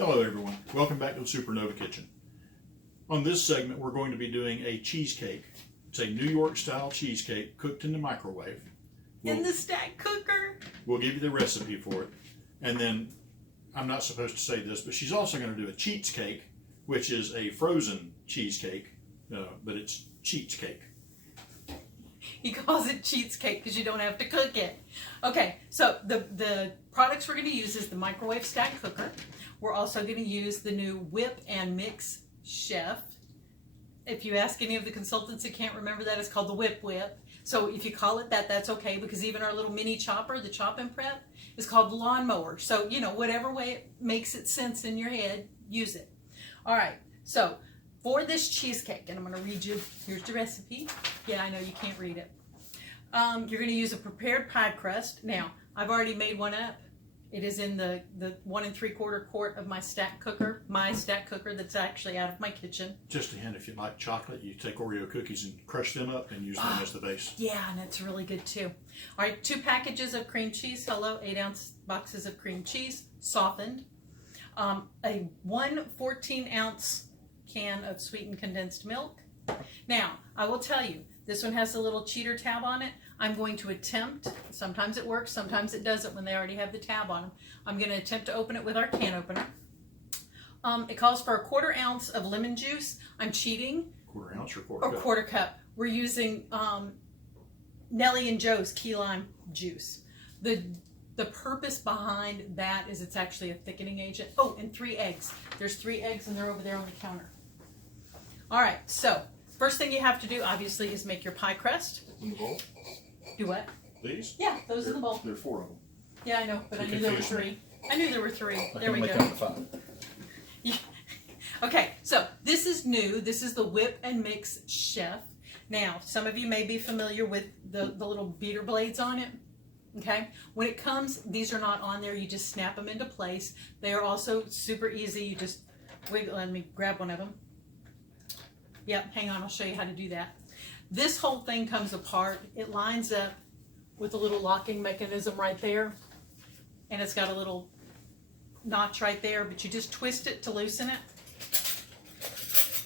Hello everyone, welcome back to the Supernova Kitchen. On this segment we're going to be doing a cheesecake. It's a New York style cheesecake cooked in the microwave. In the stack cooker. We'll give you the recipe for it. And then, I'm not supposed to say this, but she's also going to do a cheesecake, which is a frozen cheesecake, but it's cheesecake. He calls it cheesecake because you don't have to cook it. Okay, so the products we're going to use is the microwave stack cooker. We're also going to use the new Whip and Mix Chef. If you ask any of the consultants that can't remember that, it's called the Whip Whip. So if you call it that, that's okay, because even our little mini chopper, the chop and prep, is called the lawnmower. So, you know, whatever way it makes it sense in your head, use it. All right, so for this cheesecake, and I'm going to read you, here's the recipe. Yeah, I know you can't read it. You're going to use a prepared pie crust. Now, I've already made one up. It is in the 1 3/4 quart of my stack cooker that's actually out of my kitchen. Just a hint, if you like chocolate, you take Oreo cookies and crush them up and use them as the base. Yeah, and it's really good too. All right, 2 packages of cream cheese. Hello, 8-ounce boxes of cream cheese, softened. A 1 14-ounce can of sweetened condensed milk. Now, I will tell you, this one has a little cheater tab on it. I'm going to attempt, sometimes it works, sometimes it doesn't when they already have the tab on them. I'm going to attempt to open it with our can opener. It calls for a 1/4 ounce of lemon juice. I'm cheating. 1/4 ounce or quarter cup? Or 1/4 cup. We're using Nellie and Joe's key lime juice. The purpose behind that is it's actually a thickening agent. Oh, and 3 eggs. There's 3 eggs and they're over there on the counter. All right, so first thing you have to do, obviously, is make your pie crust. In the bowl? Do what? These? Yeah, those in the bowl. There are 4 of them. Yeah, I know, but I knew there were 3. I knew there were 3. There we Make go. up to 5. Yeah. Okay, so this is new. This is the Whip and Mix Chef. Now, some of you may be familiar with the little beater blades on it. Okay, when it comes, these are not on there. You just snap them into place. They are also super easy. You just wiggle. Let me grab one of them. Yep, hang on. I'll show you how to do that. This whole thing comes apart. It lines up with a little locking mechanism right there. And it's got a little notch right there, but you just twist it to loosen it.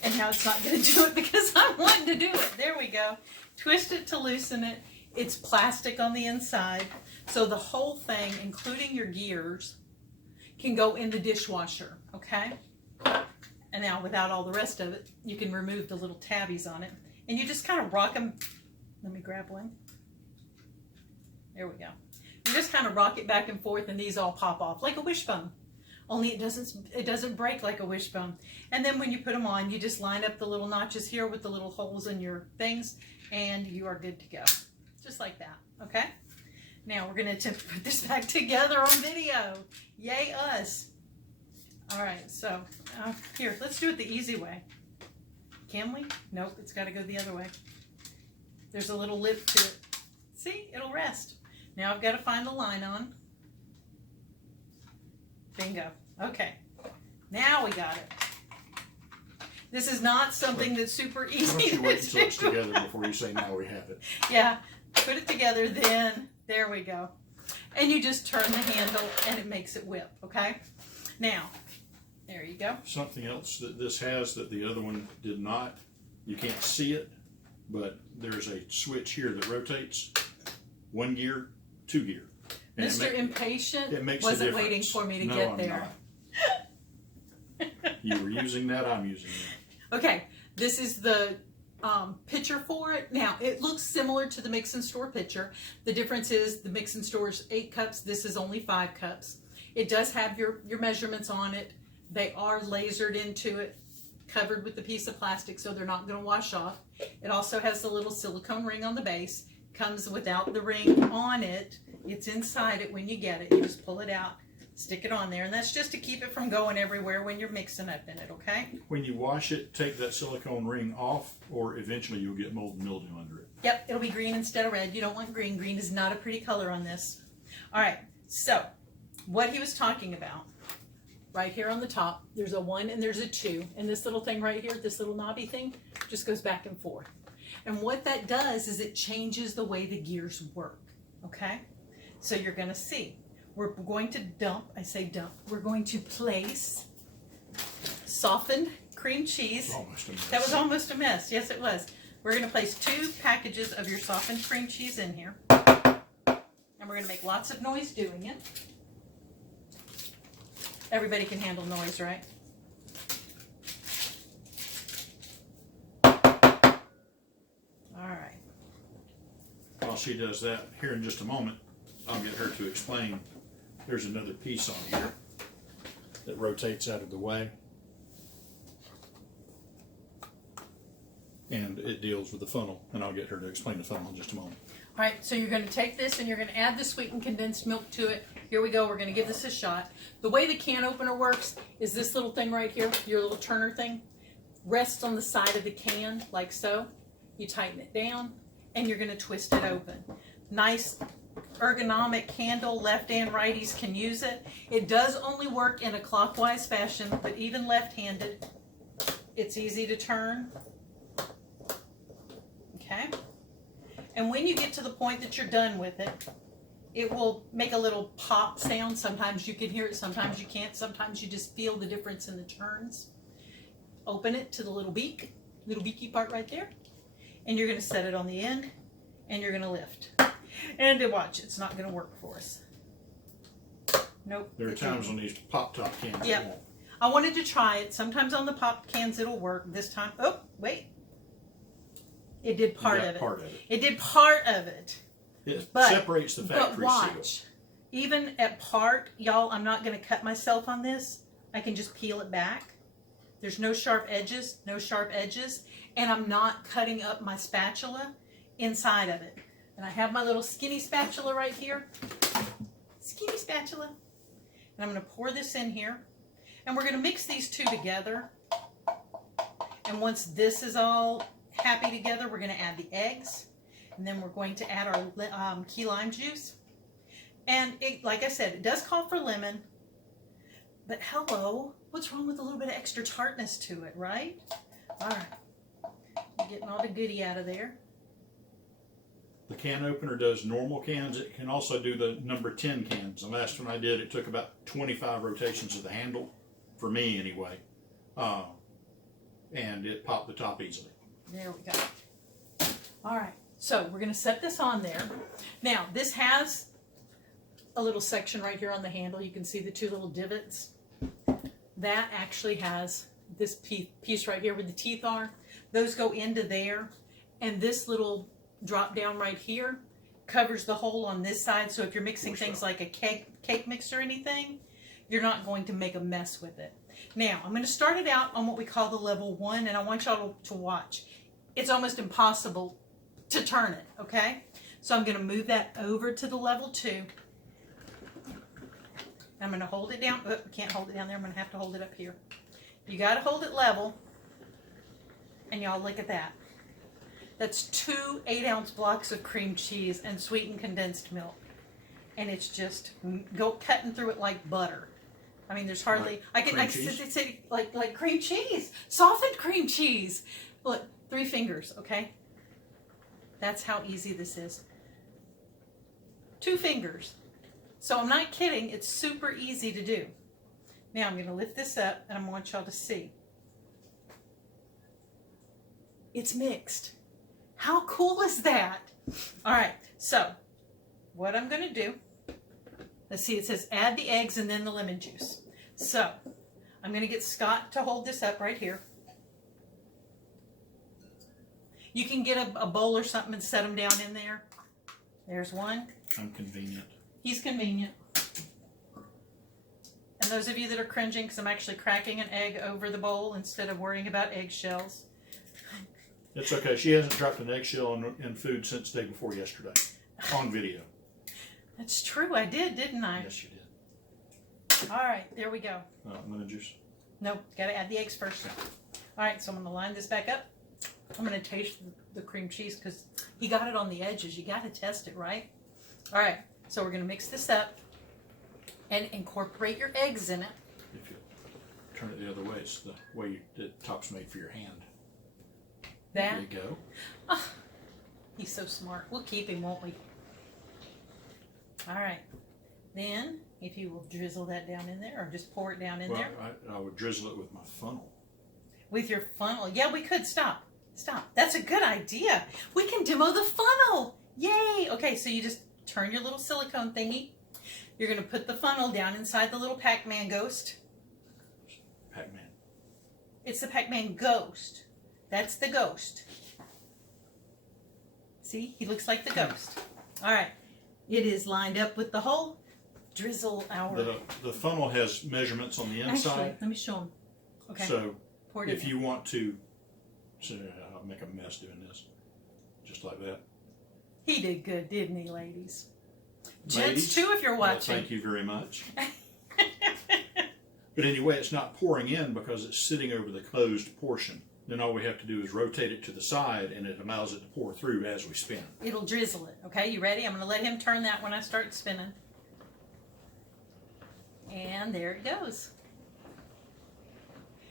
And now it's not going to do it because I'm wanting to do it. There we go. Twist it to loosen it. It's plastic on the inside. So the whole thing, including your gears, can go in the dishwasher, okay? And now without all the rest of it, you can remove the little tabbies on it. And you just kind of rock them. Let me grab one. There we go. You just kind of rock it back and forth and these all pop off like a wishbone. Only it doesn't break like a wishbone. And then when you put them on, you just line up the little notches here with the little holes in your things and you are good to go. Just like that, okay? Now we're going to attempt to put this back together on video. Yay us. All right, so here, let's do it the easy way. Can we? Nope, it's got to go the other way. There's a little lip to it. See, it'll rest. Now I've got to find the line on. Bingo. Okay, now we got it. This is not something that's super easy. Why don't you wait until it's together before you say now we have it? Yeah, put it together, then there we go. And you just turn the handle and it makes it whip, okay? Now, there you go. Something else that this has that the other one did not, you can't see it, but there's a switch here that rotates 1 gear, 2 gear. And Mr. Impatient wasn't wasn't waiting for me to get there. You were using that, I'm using that. Okay, this is the pitcher for it. Now, it looks similar to the Mix and Store pitcher. The difference is the Mix and Store's 8 cups. This is only 5 cups. It does have your measurements on it. They are lasered into it, covered with the piece of plastic, so they're not going to wash off. It also has the little silicone ring on the base. Comes without the ring on it. It's inside it when you get it. You just pull it out, stick it on there, and that's just to keep it from going everywhere when you're mixing up in it, okay? When you wash it, take that silicone ring off, or eventually you'll get mold and mildew under it. Yep, it'll be green instead of red. You don't want green. Green is not a pretty color on this. All right, so what he was talking about, right here on the top, there's a 1 and there's a 2, and this little thing right here, this little knobby thing, just goes back and forth. And what that does is it changes the way the gears work, okay? So you're going to see. We're going to dump, I say dump, we're going to place softened cream cheese. Almost a mess. That was almost a mess. Yes, it was. We're going to place 2 packages of your softened cream cheese in here. And we're going to make lots of noise doing it. Everybody can handle noise, right? All right. While she does that, here in just a moment, I'll get her to explain. There's another piece on here that rotates out of the way. And it deals with the funnel, and I'll get her to explain the funnel in just a moment. All right, so you're going to take this and you're going to add the sweetened condensed milk to it. Here we go. We're going to give this a shot. The way the can opener works is this little thing right here, your little turner thing, rests on the side of the can like so. You tighten it down and you're going to twist it open. Nice ergonomic handle, left and righties can use it. It does only work in a clockwise fashion, but even left-handed, it's easy to turn. Okay? And when you get to the point that you're done with it, it will make a little pop sound. Sometimes you can hear it, sometimes you can't. Sometimes you just feel the difference in the turns. Open it to the little beaky part right there. And you're going to set it on the end, and you're going to lift. And to watch, it's not going to work for us. Nope. There are times on these pop-top cans. Yep. I wanted to try it. Sometimes on the pop cans it'll work. This time, oh, wait. It did part of it. It did part of it. It but, separates the factory but watch. seal. Even at part, y'all, I'm not going to cut myself on this. I can just peel it back. There's no sharp edges, and I'm not cutting up my spatula inside of it. And I have my little skinny spatula right here. Skinny spatula. And I'm going to pour this in here. And we're going to mix these 2 together. And once this is all happy together, we're going to add the eggs. And then we're going to add our key lime juice. And it, like I said, it does call for lemon. But hello, what's wrong with a little bit of extra tartness to it, right? All right. Getting all the goodie out of there. The can opener does normal cans. It can also do the number 10 cans. The last one I did, it took about 25 rotations of the handle, for me anyway. And it popped the top easily. There we go. All right, so we're going to set this on there. Now, this has a little section right here on the handle. You can see the 2 little divots. That actually has this piece right here where the teeth are. Those go into there. And this little drop down right here covers the hole on this side. So if you're mixing things like a cake mix or anything, you're not going to make a mess with it. Now, I'm going to start it out on what we call the level 1, and I want y'all to watch. It's almost impossible to turn it, okay? So I'm going to move that over to the level 2. I'm going to hold it down. Oh, can't hold it down there. I'm going to have to hold it up here. You got to hold it level. And y'all look at that. That's 2 8-ounce blocks of cream cheese and sweetened condensed milk. And it's just cutting through it like butter. I mean, there's hardly, I can say like cream cheese, softened cream cheese. Look, 3 fingers, okay? That's how easy this is. 2 fingers. So I'm not kidding, it's super easy to do. Now I'm going to lift this up and I want y'all to see. It's mixed. How cool is that? All right, so what I'm going to do, let's see, it says add the eggs and then the lemon juice. So I'm going to get Scott to hold this up right here. You can get a bowl or something and set them down in there. There's one. I'm convenient. He's convenient. And those of you that are cringing because I'm actually cracking an egg over the bowl instead of worrying about eggshells. It's okay. She hasn't dropped an eggshell in food since day before yesterday. On video. That's true. I did, didn't I? Yes, you did. All right. There we go. Lemon juice. Nope. Got to add the eggs first. All right. So I'm going to line this back up. I'm going to taste the cream cheese because he got it on the edges. You got to test it, right? All right. So we're going to mix this up and incorporate your eggs in it. If you turn it the other way, it's the way the top's made for your hand. That? There you go. Oh, he's so smart. We'll keep him, won't we? All right. Then if you will drizzle that down in there, or just pour it down in Well, there. I would drizzle it with my funnel. With your funnel. Yeah, we could. Stop. That's a good idea. We can demo the funnel. Yay. Okay, so you just turn your little silicone thingy. You're going to put the funnel down inside the little Pac-Man ghost. Pac-Man. It's the Pac-Man ghost. That's the ghost. See, he looks like the ghost. All right, it is lined up with the hole. Drizzle our... The funnel has measurements on the inside. Actually, let me show them. Okay. So Pour it if in. you want to, so I'll make a mess doing this, just like that. He did good, didn't he, ladies? Ladies, Gents too, if you're well, watching. thank you very much. But anyway, it's not pouring in because it's sitting over the closed portion. Then all we have to do is rotate it to the side, and it allows it to pour through as we spin. It'll drizzle it. Okay, you ready? I'm going to let him turn that when I start spinning. And there it goes.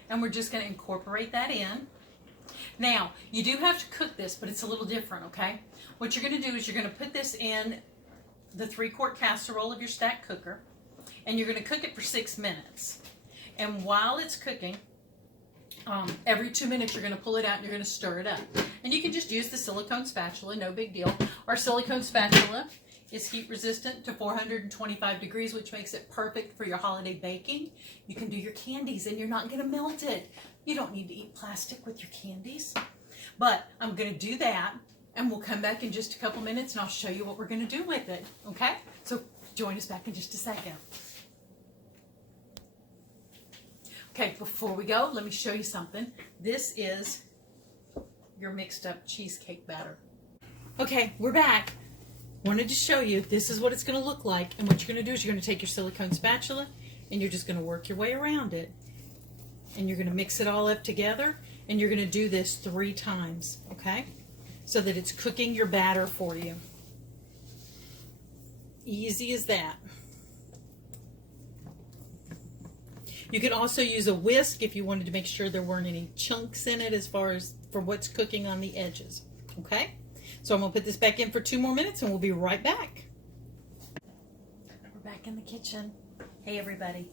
And we're just going to incorporate that in. Now, you do have to cook this, but it's a little different, okay? What you're going to do is you're going to put this in the 3-quart casserole of your stack cooker, and you're going to cook it for 6 minutes. And while it's cooking, every 2 minutes you're going to pull it out and you're going to stir it up. And you can just use the silicone spatula, no big deal. Our silicone spatula is heat resistant to 425 degrees, which makes it perfect for your holiday baking. You can do your candies and you're not going to melt it. You don't need to eat plastic with your candies. But I'm going to do that, and we'll come back in just a couple minutes and I'll show you what we're going to do with it. Okay? So join us back in just a second. Okay, before we go, let me show you something. This is your mixed up cheesecake batter. Okay, we're back. Wanted to show you, this is what it's going to look like. And what you're going to do is you're going to take your silicone spatula and you're just going to work your way around it. And you're going to mix it all up together. And you're going to do this 3 times, okay? So that it's cooking your batter for you. Easy as that. You could also use a whisk if you wanted to make sure there weren't any chunks in it as far as for what's cooking on the edges. Okay? So I'm going to put this back in for 2 more minutes and we'll be right back. We're back in the kitchen. Hey everybody.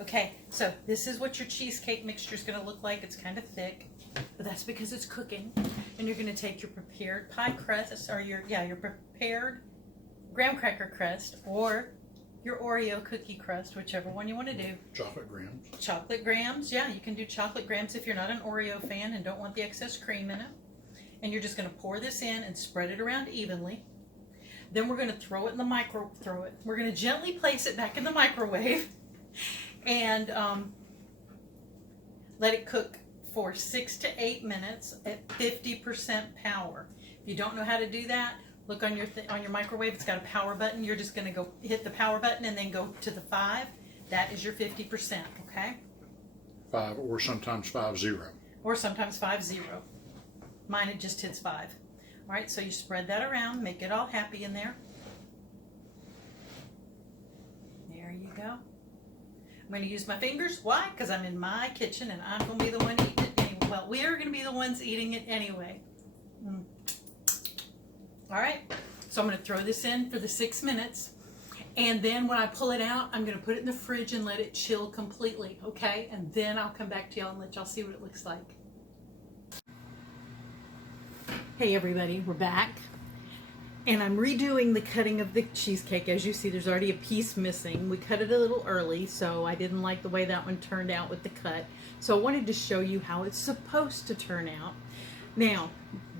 Okay, so this is what your cheesecake mixture is going to look like. It's kind of thick, but that's because it's cooking. And you're going to take your prepared pie crust, or your prepared graham cracker crust, or your Oreo cookie crust, whichever one you want to do. Chocolate grams. Chocolate grams, yeah, you can do chocolate grams if you're not an Oreo fan and don't want the excess cream in it. And you're just going to pour this in and spread it around evenly. Then we're going to throw it in the We're going to gently place it back in the microwave and let it cook for 6 to 8 minutes at 50% power. If you don't know how to do that, look on your microwave. It's got a power button. You're just going to go hit the power button and then go to the 5. That is your 50%, okay? 5 or sometimes 5-0. Or sometimes 5-0. Mine, it just hits 5. All right, so you spread that around, make it all happy in there. There you go. I'm going to use my fingers. Why? Because I'm in my kitchen and I'm going to be the one eating it anyway. Well, we're going to be the ones eating it anyway. All right, so I'm going to throw this in for the 6 minutes. And then when I pull it out, I'm going to put it in the fridge and let it chill completely, okay? And then I'll come back to y'all and let y'all see what it looks like. Hey everybody, we're back. And I'm redoing the cutting of the cheesecake. As you see, there's already a piece missing. We cut it a little early, so I didn't like the way that one turned out with the cut. So I wanted to show you how it's supposed to turn out. Now,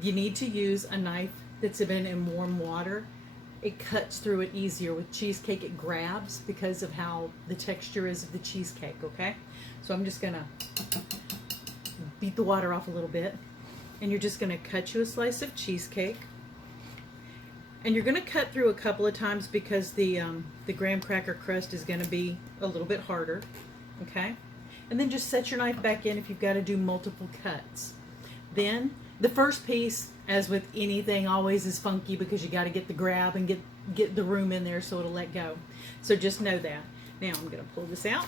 you need to use a knife that's been in warm water. It cuts through it easier. With cheesecake, it grabs because of how the texture is of the cheesecake, okay? So I'm just gonna beat the water off a little bit. And you're just gonna cut you a slice of cheesecake. And you're gonna cut through a couple of times because the graham cracker crust is gonna be a little bit harder, okay? And then just set your knife back in if you've gotta do multiple cuts. Then, the first piece, as with anything, always is funky because you gotta get the grab and get the room in there so it'll let go. So just know that. Now I'm gonna pull this out.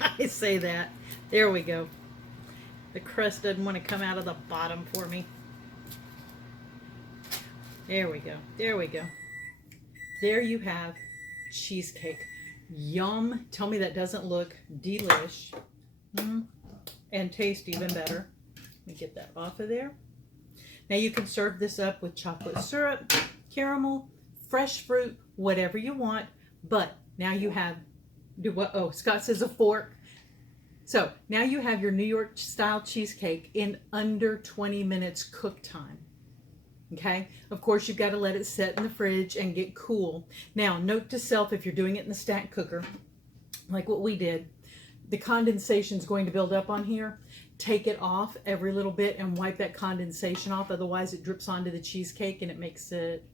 I say that. There we go. The crust doesn't want to come out of the bottom for me. There we go. There we go. there you have cheesecake. Yum. Tell me that doesn't look delish. And taste even better. Let me get that off of there. Now you can serve this up with chocolate syrup, caramel, fresh fruit, whatever you want. But now you have, oh, Scott says a fork. So now you have your New York style cheesecake in under 20 minutes cook time. Okay, of course you've got to let it set in the fridge and get cool. Now, note to self, if you're doing it in the stack cooker, like what we did, the condensation is going to build up on here. Take it off every little bit and wipe that condensation off. Otherwise, it drips onto the cheesecake and it makes it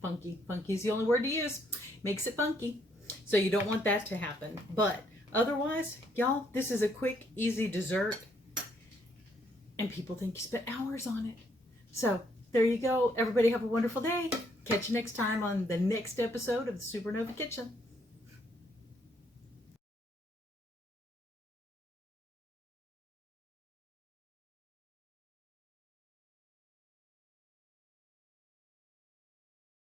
funky. Funky is the only word to use. Makes it funky. So you don't want that to happen. But otherwise, y'all, this is a quick, easy dessert. And people think you spent hours on it. So there you go. Everybody have a wonderful day. Catch you next time on the next episode of the Supernova Kitchen.